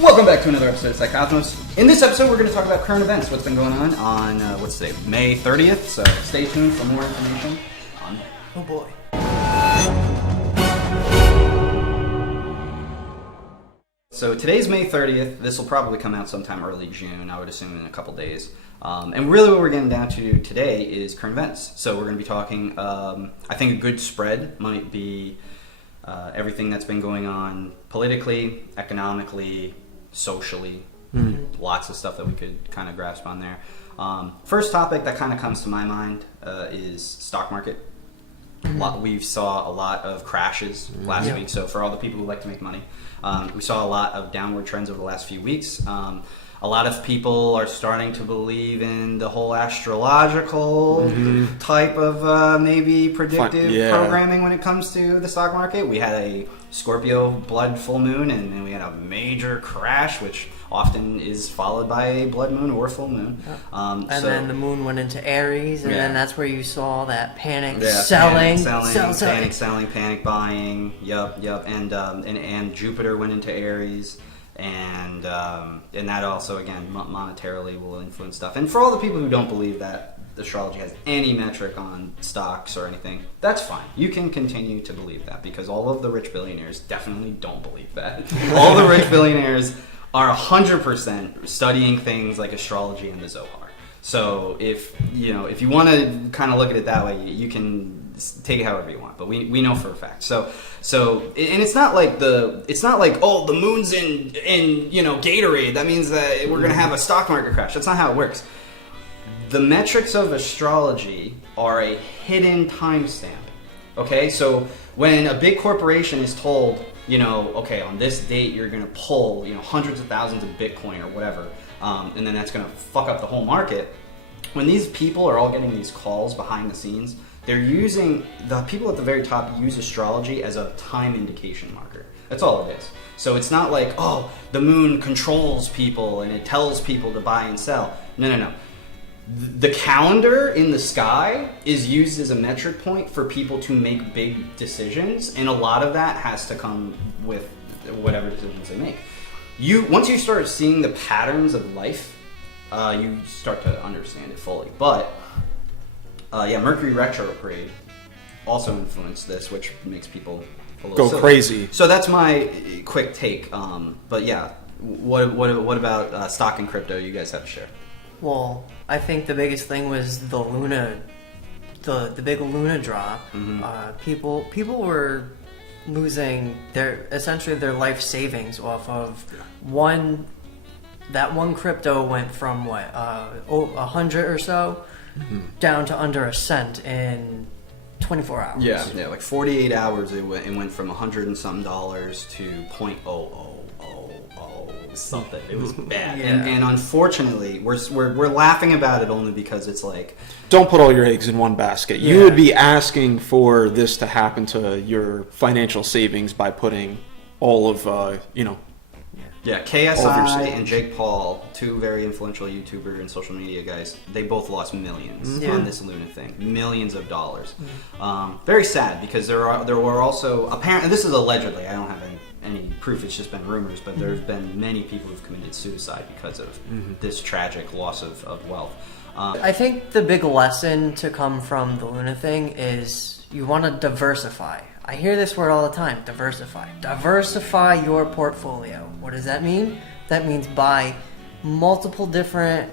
Welcome back to another episode of Psycosmos. In this episode, we're going to talk about current events, what's been going on what's today, May 30th, so stay tuned for more information on... Oh boy. So today's May 30th, this will probably come out sometime early June, I would assume in a couple days. And really what we're getting down to today is current events. So we're going to be talking, I think a good spread might be everything that's been going on politically, economically, socially, lots of stuff that we could kind of grasp on there. First topic that kind of comes to my mind is stock market. We saw a lot of crashes last week, so for all the people who like to make money, we saw a lot of downward trends over the last few weeks. A lot of people are starting to believe in the whole astrological type of maybe predictive programming when it comes to the stock market. We had a Scorpio blood full moon, and then we had a major crash, which often is followed by a blood moon or full moon. Then the moon went into Aries, and then that's where you saw that panic selling, panic selling, panic buying. Yep. And Jupiter went into Aries. And that also, again, monetarily will influence stuff. And for all the people who don't believe that astrology has any metric on stocks or anything, that's fine. You can continue to believe that, because all of the rich billionaires definitely don't believe that. All the rich billionaires are 100% studying things like astrology and the Zohar. So if you want to kind of look at it that way, you can take it however you want, but we know for a fact. So and it's not like the moon's in Gatorade, that means that we're gonna have a stock market crash. That's not how it works. The metrics of astrology are a hidden timestamp. Okay, so when a big corporation is told, okay, on this date you're gonna pull hundreds of thousands of Bitcoin or whatever, and then that's gonna fuck up the whole market. When these people are all getting these calls behind the scenes, they're using, the people at the very top use astrology as a time indication marker. That's all it is. So it's not like, oh, the moon controls people and it tells people to buy and sell. No. The calendar in the sky is used as a metric point for people to make big decisions, and a lot of that has to come with whatever decisions they make. Once you start seeing the patterns of life, you start to understand it fully. But Mercury retrograde also influenced this, which makes people a little silly. Crazy. So that's my quick take. But yeah, what about stock and crypto? You guys have to share. Well, I think the biggest thing was the Luna, the big Luna drop. People were losing their life savings off of one. That one crypto went from 100 or so down to under a cent in 24 hours. Yeah, like 48 hours it went from $100 and something to .0000 something. It was bad. And unfortunately, we're laughing about it only because it's like, don't put all your eggs in one basket. You would be asking for this to happen to your financial savings by putting all of KSI and Jake Paul, two very influential YouTuber and social media guys, they both lost millions on this Luna thing. Millions of dollars. Very sad, because there were also, apparently, this is allegedly, I don't have any proof, it's just been rumors, but there's been many people who've committed suicide because of this tragic loss of wealth. I think the big lesson to come from the Luna thing is you want to diversify. I hear this word all the time, diversify. Diversify your portfolio. What does that mean? That means buy multiple different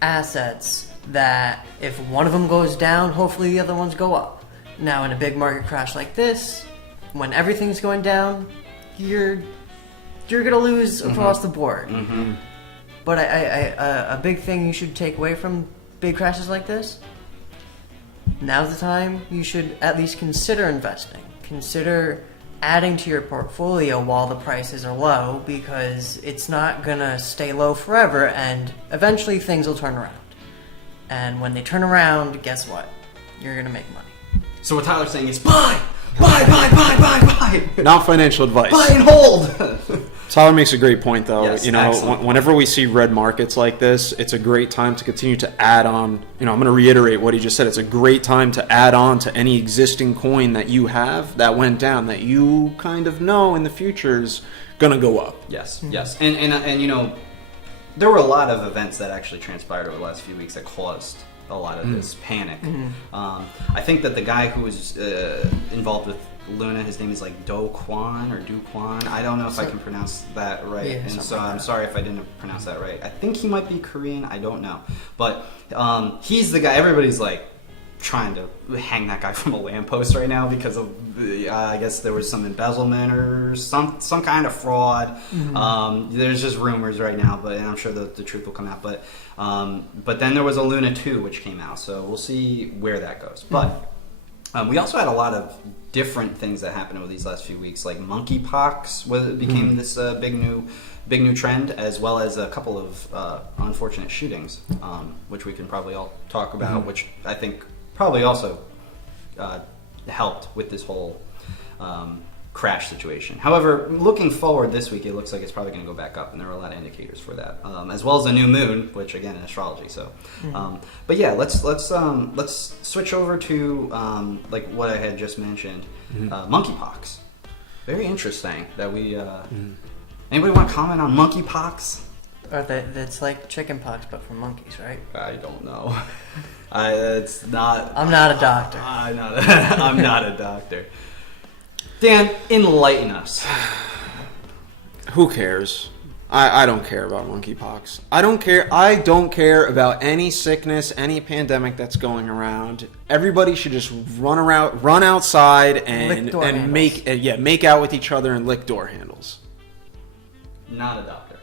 assets that if one of them goes down, hopefully the other ones go up. Now, in a big market crash like this, when everything's going down, you're going to lose across the board. But a big thing you should take away from big crashes like this, now's the time you should at least consider investing. Consider adding to your portfolio while the prices are low, because it's not going to stay low forever, and eventually things will turn around. And when they turn around, guess what? You're going to make money. So what Tyler's saying is buy! Not financial advice. Buy and hold! Tyler makes a great point, though. Yes, whenever we see red markets like this, it's a great time to continue to add on. I'm going to reiterate what he just said. It's a great time to add on to any existing coin that you have that went down, that you kind of know in the future is going to go up. Yes, yes. And you know, there were a lot of events that actually transpired over the last few weeks that caused a lot of this panic. I think that the guy who was involved with Luna, his name is like Do Kwon or Du Kwon. I don't know if I can pronounce that right. Yeah, and so like I'm sorry if I didn't pronounce that right. I think he might be Korean. I don't know. But he's the guy, everybody's like trying to hang that guy from a lamppost right now because of, I guess there was some embezzlement or some kind of fraud. There's just rumors right now, and I'm sure the truth will come out. But then there was a Luna 2 which came out, so we'll see where that goes. But we also had a lot of different things that happened over these last few weeks, like monkeypox became this big new trend, as well as a couple of unfortunate shootings, which we can probably all talk about, which I think probably also helped with this whole crash situation. However, looking forward this week, it looks like it's probably going to go back up, and there are a lot of indicators for that, as well as a new moon, which again in astrology. So, but yeah, let's switch over to like what I had just mentioned, monkeypox. Very interesting that we. Anybody want to comment on monkeypox? Or that's like chickenpox, but for monkeys, right? I don't know. It's not. I'm not a doctor. I'm not a doctor. Dan, enlighten us. Who cares? I don't care about monkeypox. I don't care about any sickness, any pandemic that's going around. Everybody should just run outside and make out with each other and lick door handles. Not a doctor.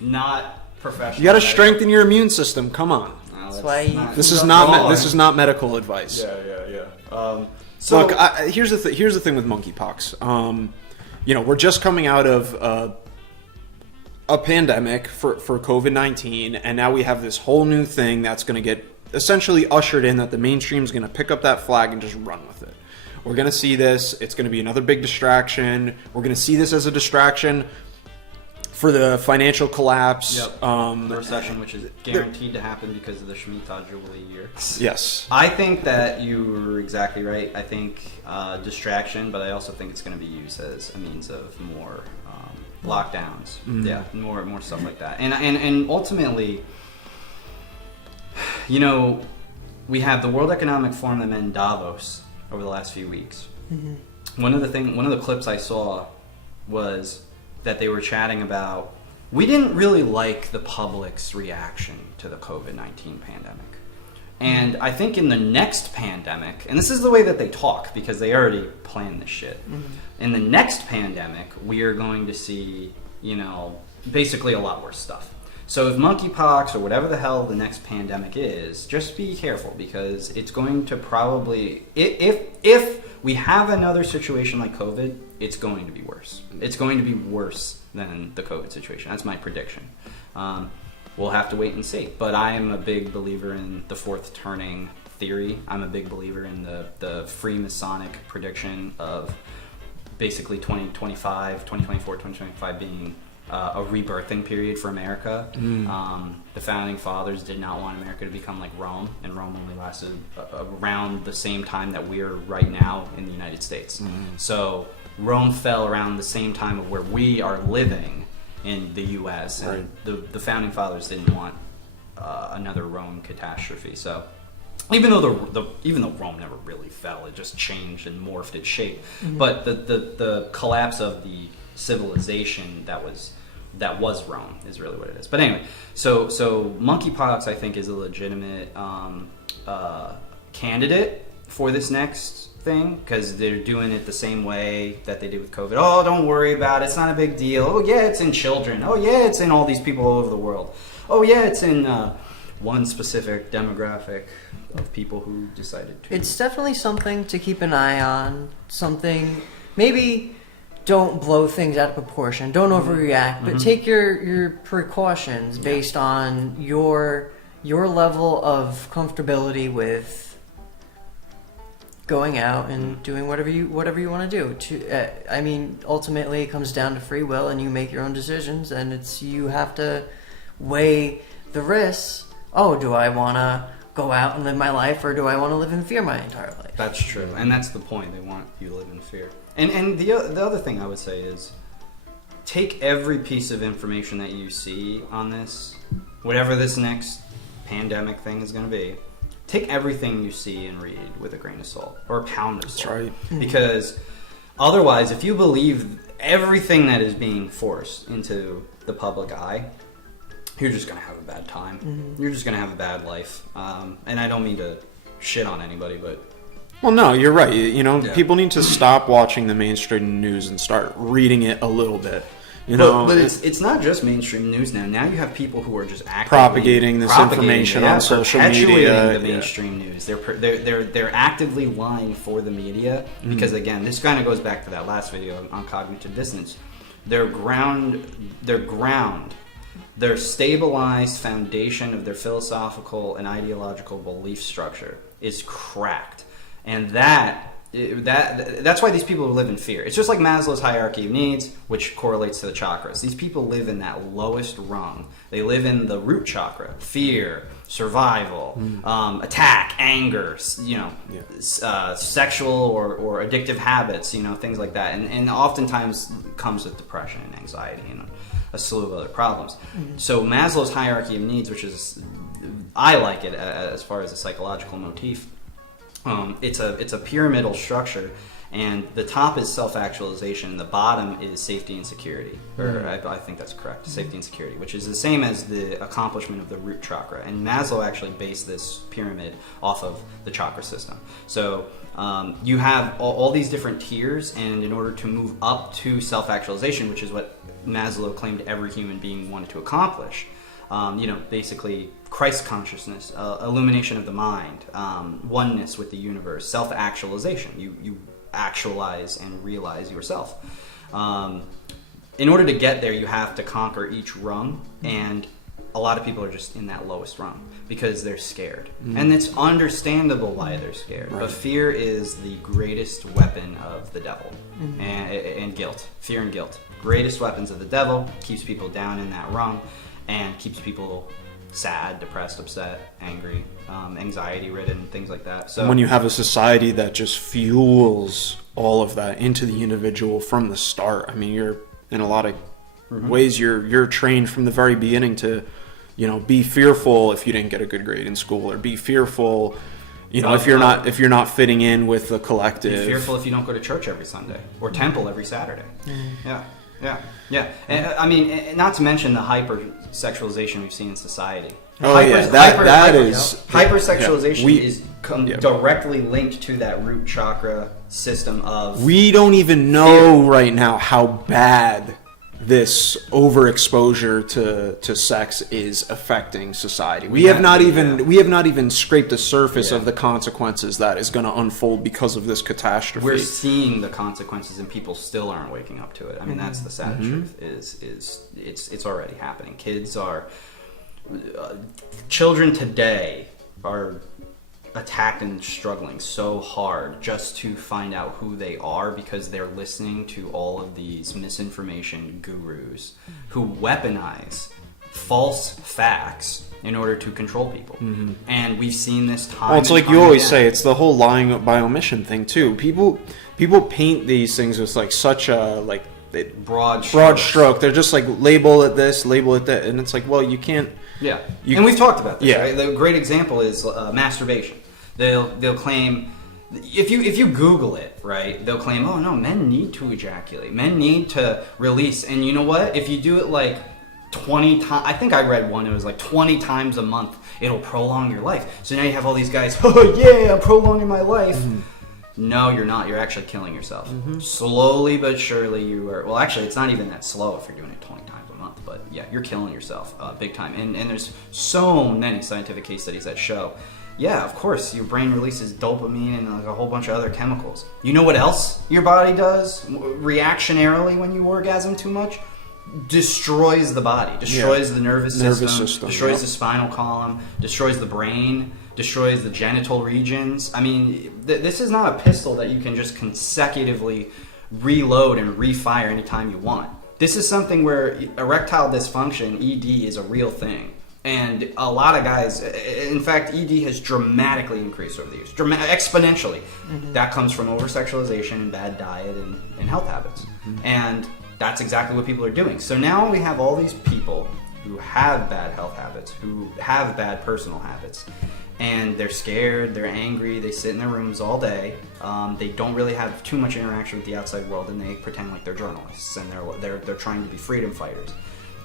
Not professional. You got to strengthen your immune system. Come on. That's why This is not medical advice. Yeah. Look, here's the thing with monkeypox. We're just coming out of a pandemic for COVID-19, and now we have this whole new thing that's going to get essentially ushered in, that the mainstream's going to pick up that flag and just run with it. We're going to see this. It's going to be another big distraction. We're going to see this as a distraction for the financial collapse. Yep. The recession, which is guaranteed to happen because of the Shemitah Jubilee year. Yes. I think that you were exactly right. I think distraction, but I also think it's going to be used as a means of more lockdowns. Yeah, more stuff like that. And ultimately, we have the World Economic Forum that met in Davos over the last few weeks. One of the clips I saw was that they were chatting about, we didn't really like the public's reaction to the COVID-19 pandemic. And I think in the next pandemic, and this is the way that they talk because they already planned this shit. In the next pandemic, we are going to see, basically a lot worse stuff. So if monkeypox or whatever the hell the next pandemic is, just be careful because it's going to probably, if we have another situation like COVID, it's going to be worse. It's going to be worse than the COVID situation. That's my prediction. We'll have to wait and see. But I am a big believer in the fourth turning theory. I'm a big believer in the Freemasonic prediction of basically 2024, 2025 being a rebirthing period for America. The founding fathers did not want America to become like Rome, and Rome only lasted around the same time that we're right now in the United States. So Rome fell around the same time of where we are living in the U.S. and the founding fathers didn't want another Rome catastrophe. So even though Rome never really fell, it just changed and morphed its shape. But the collapse of the civilization that was Rome is really what it is. But anyway, so monkeypox I think is a legitimate candidate for this next thing because they're doing it the same way that they did with COVID. Oh, don't worry about it. It's not a big deal. Oh yeah, it's in children. Oh yeah, it's in all these people all over the world. Oh yeah, it's in one specific demographic of people who decided to. It's definitely something to keep an eye on. Something maybe. Don't blow things out of proportion. Don't overreact, but take your precautions based on your level of comfortability with going out and doing whatever you want to do. Ultimately, it comes down to free will, and you make your own decisions, and you have to weigh the risks. Oh, do I want to go out and live my life, or do I want to live in fear my entire life? That's true, and that's the point. They want you to live in fear. And the other thing I would say is, take every piece of information that you see on this, whatever this next pandemic thing is going to be, take everything you see and read with a grain of salt, or a pound of salt. That's right. Because otherwise, if you believe everything that is being forced into the public eye, you're just going to have a bad time. You're just going to have a bad life. And I don't mean to shit on anybody, but... Well, no, you're right. You know, people need to stop watching the mainstream news and start reading it a little bit. You know, but it's not just mainstream news now. Now you have people who are just actively propagating this information on social media. The mainstream news. They're actively lying for the media because again, this kind of goes back to that last video on cognitive dissonance. Their stabilized foundation of their philosophical and ideological belief structure is cracked, and that's why these people live in fear. It's just like Maslow's hierarchy of needs, which correlates to the chakras. These people live in that lowest rung. They live in the root chakra: fear, survival, attack, anger, sexual or addictive habits, things like that. And oftentimes comes with depression and anxiety and a slew of other problems. So Maslow's hierarchy of needs, which is, I like it as far as a psychological motif. It's a pyramidal structure, and the top is self-actualization, and the bottom is safety and security. Or I think that's correct, safety and security, which is the same as the accomplishment of the root chakra. And Maslow actually based this pyramid off of the chakra system. So you have all these different tiers, and in order to move up to self-actualization, which is what Maslow claimed every human being wanted to accomplish, basically Christ consciousness, illumination of the mind, oneness with the universe, self-actualization. You actualize and realize yourself. In order to get there, you have to conquer each rung, and a lot of people are just in that lowest rung because they're scared. And it's understandable why they're scared. Right. But fear is the greatest weapon of the devil, and guilt. Fear and guilt. Greatest weapons of the devil, keeps people down in that rung, and keeps people sad, depressed, upset, angry, anxiety-ridden, things like that. So when you have a society that just fuels all of that into the individual from the start, I mean, you're in a lot of ways you're trained from the very beginning to, be fearful if you didn't get a good grade in school, or be fearful, if you're not fitting in with the collective. Be fearful if you don't go to church every Sunday or temple every Saturday. Yeah. And, I mean, not to mention the hypersexualization we've seen in society. Hypersexualization is directly linked to that root chakra system of... We don't even know right now how bad this overexposure to sex is affecting society. We have not even scraped the surface of the consequences that is going to unfold because of this catastrophe. We're seeing the consequences, and people still aren't waking up to it. I mean, that's the sad truth. It's already happening. Children today are attacked and struggling so hard just to find out who they are because they're listening to all of these misinformation gurus who weaponize false facts in order to control people. And we've seen this time. Well, it's like you always say, it's the whole lying by omission thing too. People paint these things with like such a broad stroke. They're just like, label it this, label it that, and it's like, well, you can't. Yeah, and we've talked about this. Right? The great example is masturbation. They'll claim, if you Google it, right, they'll claim, oh no, men need to ejaculate, men need to release, and you know what? If you do it like 20 times, I think I read one, it was like 20 times a month, it'll prolong your life. So now you have all these guys, oh yeah, I'm prolonging my life. No, you're not. You're actually killing yourself. Slowly but surely you are. Well, actually, it's not even that slow if you're doing it 20 times a month. But yeah, you're killing yourself big time. And there's so many scientific case studies that show, yeah, of course, your brain releases dopamine and like a whole bunch of other chemicals. You know what else your body does reactionarily when you orgasm too much? Destroys the body, destroys the nervous system, destroys the spinal column, destroys the brain, destroys the genital regions. I mean, this is not a pistol that you can just consecutively reload and refire anytime you want. This is something where erectile dysfunction, ED, is a real thing. And a lot of guys, in fact, ED has dramatically increased over the years, exponentially. That comes from over-sexualization and bad diet and health habits. And that's exactly what people are doing. So now we have all these people who have bad health habits, who have bad personal habits, and they're scared, they're angry, they sit in their rooms all day, they don't really have too much interaction with the outside world, and they pretend like they're journalists, and they're trying to be freedom fighters.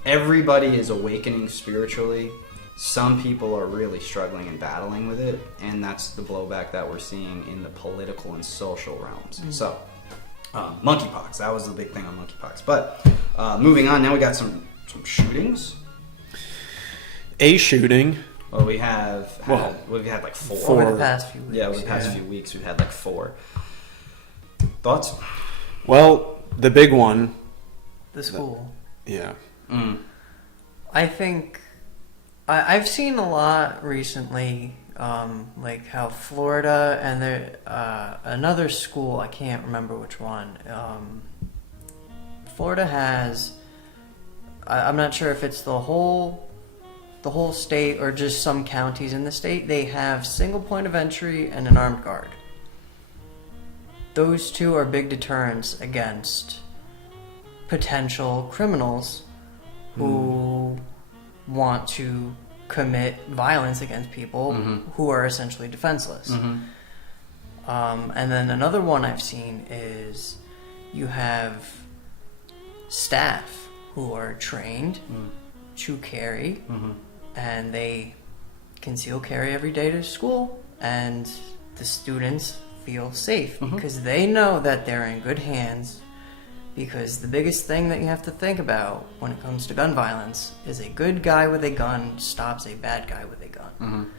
Everybody is awakening spiritually. Some people are really struggling and battling with it, and that's the blowback that we're seeing in the political and social realms. So, monkeypox, that was the big thing on monkeypox. But moving on, now we got some shootings. A shooting. Well, we've had like four. Over the past few weeks. Yeah, over the past few weeks, we've had like 4. Thoughts? Well, the big one. The school. Yeah. I think I've seen a lot recently, like how Florida and there another school, I can't remember which one. Florida has, I'm not sure if it's the whole state or just some counties in the state. They have single point of entry and an armed guard. Those two are big deterrents against potential criminals who want to commit violence against people who are essentially defenseless. And then another one I've seen is you have staff who are trained to carry, and they conceal carry every day to school, and the students feel safe because they know that they're in good hands. Because the biggest thing that you have to think about when it comes to gun violence is a good guy with a gun stops a bad guy with a gun.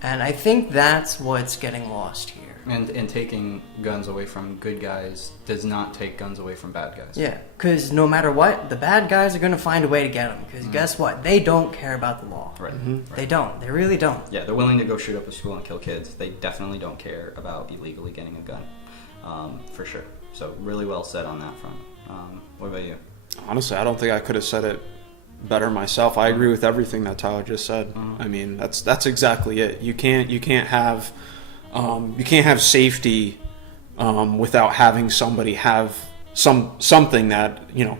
And I think that's what's getting lost here. And taking guns away from good guys does not take guns away from bad guys. Yeah, because no matter what, the bad guys are going to find a way to get them. Because guess what? They don't care about the law. Right. They don't. They really don't. Yeah, they're willing to go shoot up a school and kill kids. They definitely don't care about illegally getting a gun, for sure. So really well said on that front. What about you? Honestly, I don't think I could have said it better myself. I agree with everything that Tyler just said. I mean, that's exactly it. You can't have safety without having somebody have something that, you know.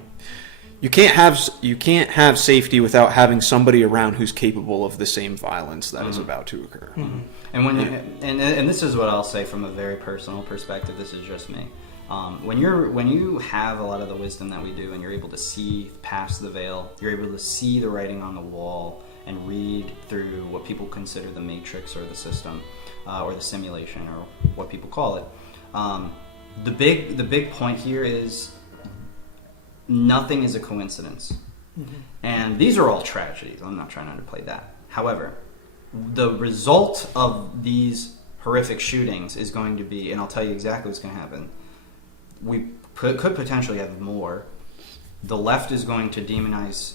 You can't have safety without having somebody around who's capable of the same violence that is about to occur. And when and this is what I'll say from a very personal perspective. This is just me. When you have a lot of the wisdom that we do, and you're able to see past the veil, you're able to see the writing on the wall and read through what people consider the matrix or the system, or the simulation, or what people call it. The big point here is nothing is a coincidence, and these are all tragedies. I'm not trying to underplay that. However, the result of these horrific shootings is going to be, and I'll tell you exactly what's going to happen. We could potentially have more. The left is going to demonize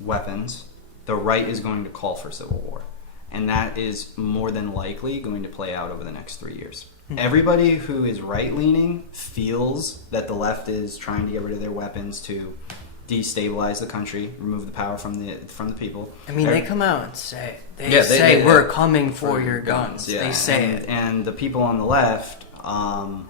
weapons. The right is going to call for civil war. And that is more than likely going to play out over the next 3 years. Everybody who is right-leaning feels that the left is trying to get rid of their weapons to destabilize the country, remove the power from the people. I mean, they come out and say, they we're coming for your guns. Yeah. They say it. And the people on the left, I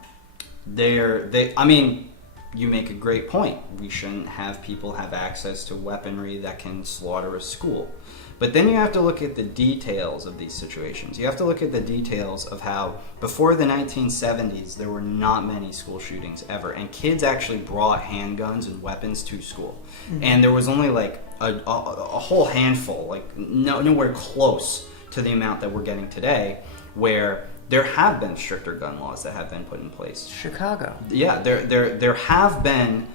mean, you make a great point. We shouldn't have people have access to weaponry that can slaughter a school. But then you have to look at the details of these situations. You have to look at the details of how before the 1970s there were not many school shootings ever, and kids actually brought handguns and weapons to school. And there was only like a whole handful, like nowhere close to the amount that we're getting today, where there have been stricter gun laws that have been put in place. Chicago. Yeah, there have been.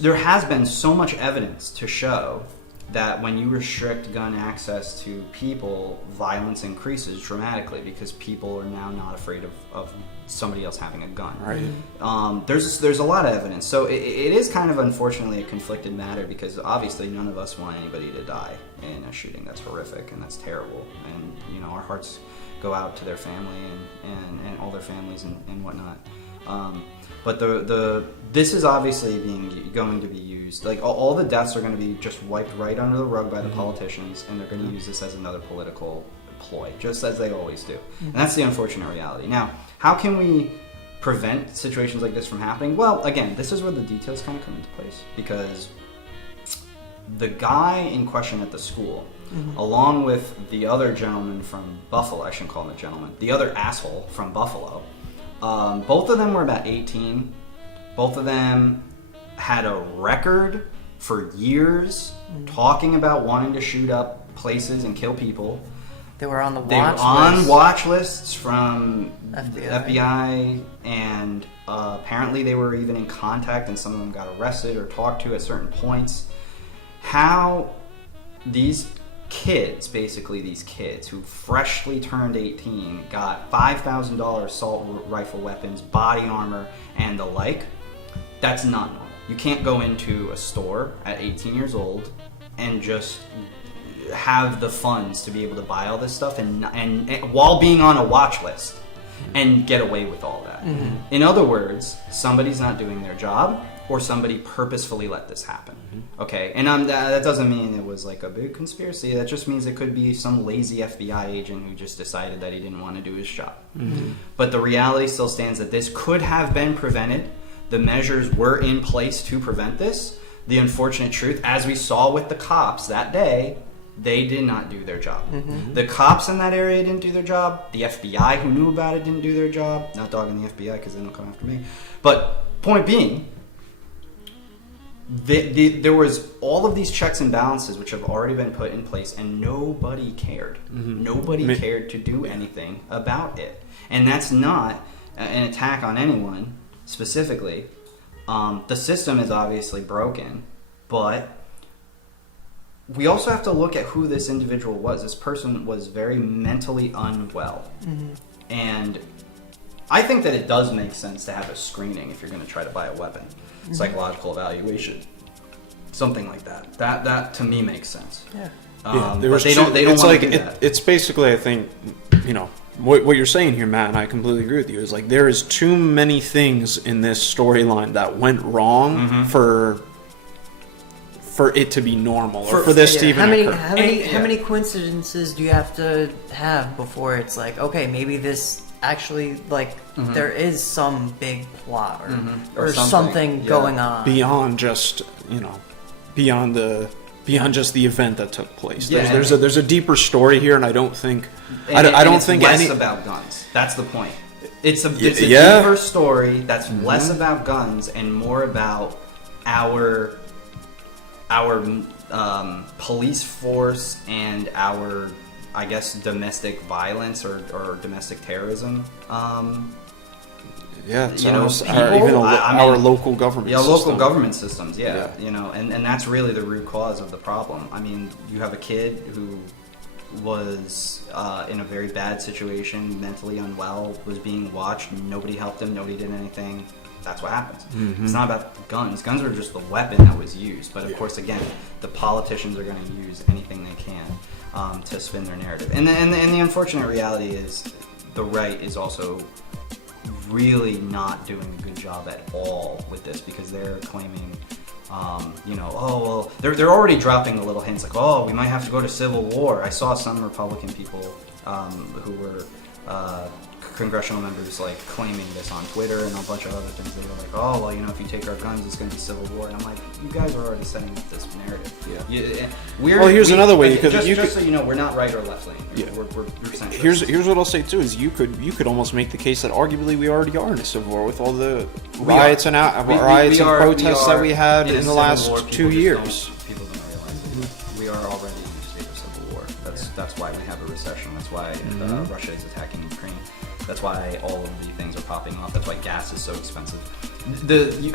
There has been so much evidence to show that when you restrict gun access to people, violence increases dramatically because people are now not afraid of somebody else having a gun. Right. There's a lot of evidence. So it is kind of unfortunately a conflicted matter because obviously none of us want anybody to die in a shooting. That's horrific and that's terrible. And you know, our hearts go out to their family and all their families and whatnot. But this is obviously going to be used. Like all the deaths are going to be just wiped right under the rug by the politicians, and they're going to use this as another political ploy, just as they always do. And that's the unfortunate reality. Now, how can we prevent situations like this from happening? Well, again, this is where the details kind of come into place, because the guy in question at the school, along with the other gentleman from Buffalo, I shouldn't call him a gentleman, the other asshole from Buffalo, both of them were about 18. Both of them had a record for years talking about wanting to shoot up places and kill people. They were on the They were watch on list. watch lists from FBI. FBI, and apparently they were even in contact, and some of them got arrested or talked to at certain points. How these kids, basically these kids who freshly turned 18, got $5,000 assault rifle weapons, body armor, and the like, that's not normal. You can't go into a store at 18 years old and just have the funds to be able to buy all this stuff and while being on a watch list and get away with all that. In other words, somebody's not doing their job, or somebody purposefully let this happen. Okay, and that doesn't mean it was like a big conspiracy. That just means it could be some lazy FBI agent who just decided that he didn't want to do his job. But the reality still stands that this could have been prevented. The measures were in place to prevent this. The unfortunate truth, as we saw with the cops that day, they did not do their job. The cops in that area didn't do their job. The FBI who knew about it didn't do their job. Not dogging the FBI because they don't come after me. But point being, there was all of these checks and balances which have already been put in place, and nobody cared. Nobody cared to do anything about it. And that's not an attack on anyone specifically. The system is obviously broken, but we also have to look at who this individual was. This person was very mentally unwell. And I think that it does make sense to have a screening if you're going to try to buy a weapon. Psychological evaluation. Something like that. That to me makes sense. Yeah. But they don't want to do that. It's basically, I think, you know, what you're saying here, Matt, and I completely agree with you, is like there is too many things in this storyline that went wrong for it to be normal, or for this to even occur. How many coincidences do you have to have before it's like, okay, maybe this actually, like, there is some big plot or something going on beyond just, you know, beyond just the event that took place. Yeah, There's a deeper story here, and I don't think it's less about guns. That's the point. It's a deeper story that's less about guns and more about our police force and our, I guess, domestic violence or domestic terrorism. Our local government system. Local government systems, you know, and that's really the root cause of the problem. I mean, you have a kid who was in a very bad situation, mentally unwell, was being watched, nobody helped him, nobody did anything. That's what happens. It's not about guns. Guns are just the weapon that was used. But of course, again, the politicians are going to use anything they can to spin their narrative. And the unfortunate reality is the right is also really not doing a good job at all with this, because they're claiming, they're already dropping the little hints like, oh, we might have to go to civil war. I saw some Republican people who were congressional members like claiming this on Twitter and a bunch of other things. They were like, oh, well, you know, if you take our guns, it's going to be civil war. And I'm like, you guys are already setting up this narrative. Here's another way, because just so you know, we're not right or left leaning. Yeah. We're centrist. Here's what I'll say too, is you could almost make the case that arguably we already are in a civil war with all the riots and protests that we had in the last 2 years. People don't realize it. We are already in a state of civil war. That's why we have a recession. That's why Russia is attacking Ukraine. That's why all of the things are popping off. That's why gas is so expensive.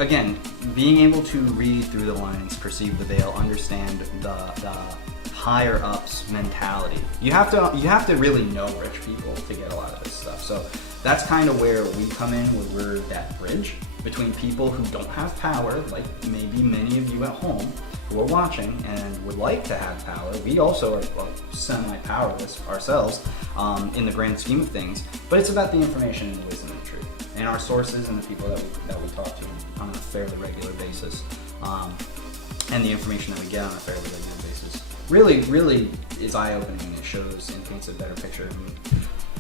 Again, being able to read through the lines, perceive the veil, understand the higher ups mentality. You have to really know rich people to get a lot of this stuff. So that's kind of where we come in, where we're that bridge between people who don't have power, like maybe many of you at home who are watching and would like to have power. We also are semi-powerless ourselves in the grand scheme of things, but it's about the information and the wisdom and the truth, and our sources and the people that we talk to on a fairly regular basis, and the information that we get on a fairly regular basis really is eye-opening, and it shows and paints a better picture.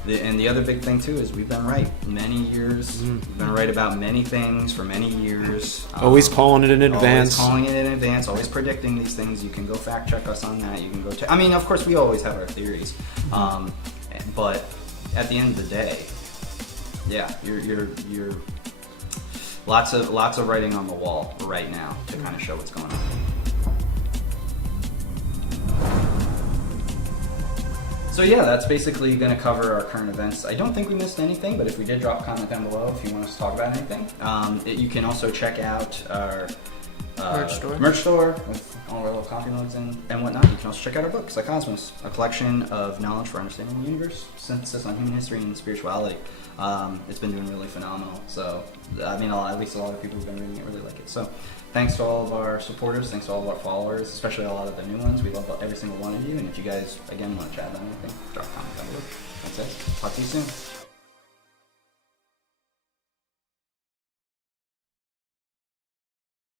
And the other big thing too is we've been right many years. We've been right about many things for many years. Always calling it in advance. Always calling it in advance. Always predicting these things. You can go fact check us on that. You can go. I mean, of course, we always have our theories, but at the end of the day, yeah, you're lots of writing on the wall right now to kind of show what's going on. So yeah, that's basically going to cover our current events. I don't think we missed anything, but if we did, drop a comment down below if you want us to talk about anything. You can also check out our merch store with all our little coffee mugs and whatnot. You can also check out our book, Psycosmos, a collection of knowledge for understanding the universe, synthesis on human history and spirituality. It's been doing really phenomenal. So, I mean, at least a lot of people who've been reading it really like it. So, thanks to all of our supporters. Thanks to all of our followers, especially a lot of the new ones. We love every single one of you. And if you guys, again, want to chat about anything, drop a comment down below. That's it. Talk to you soon.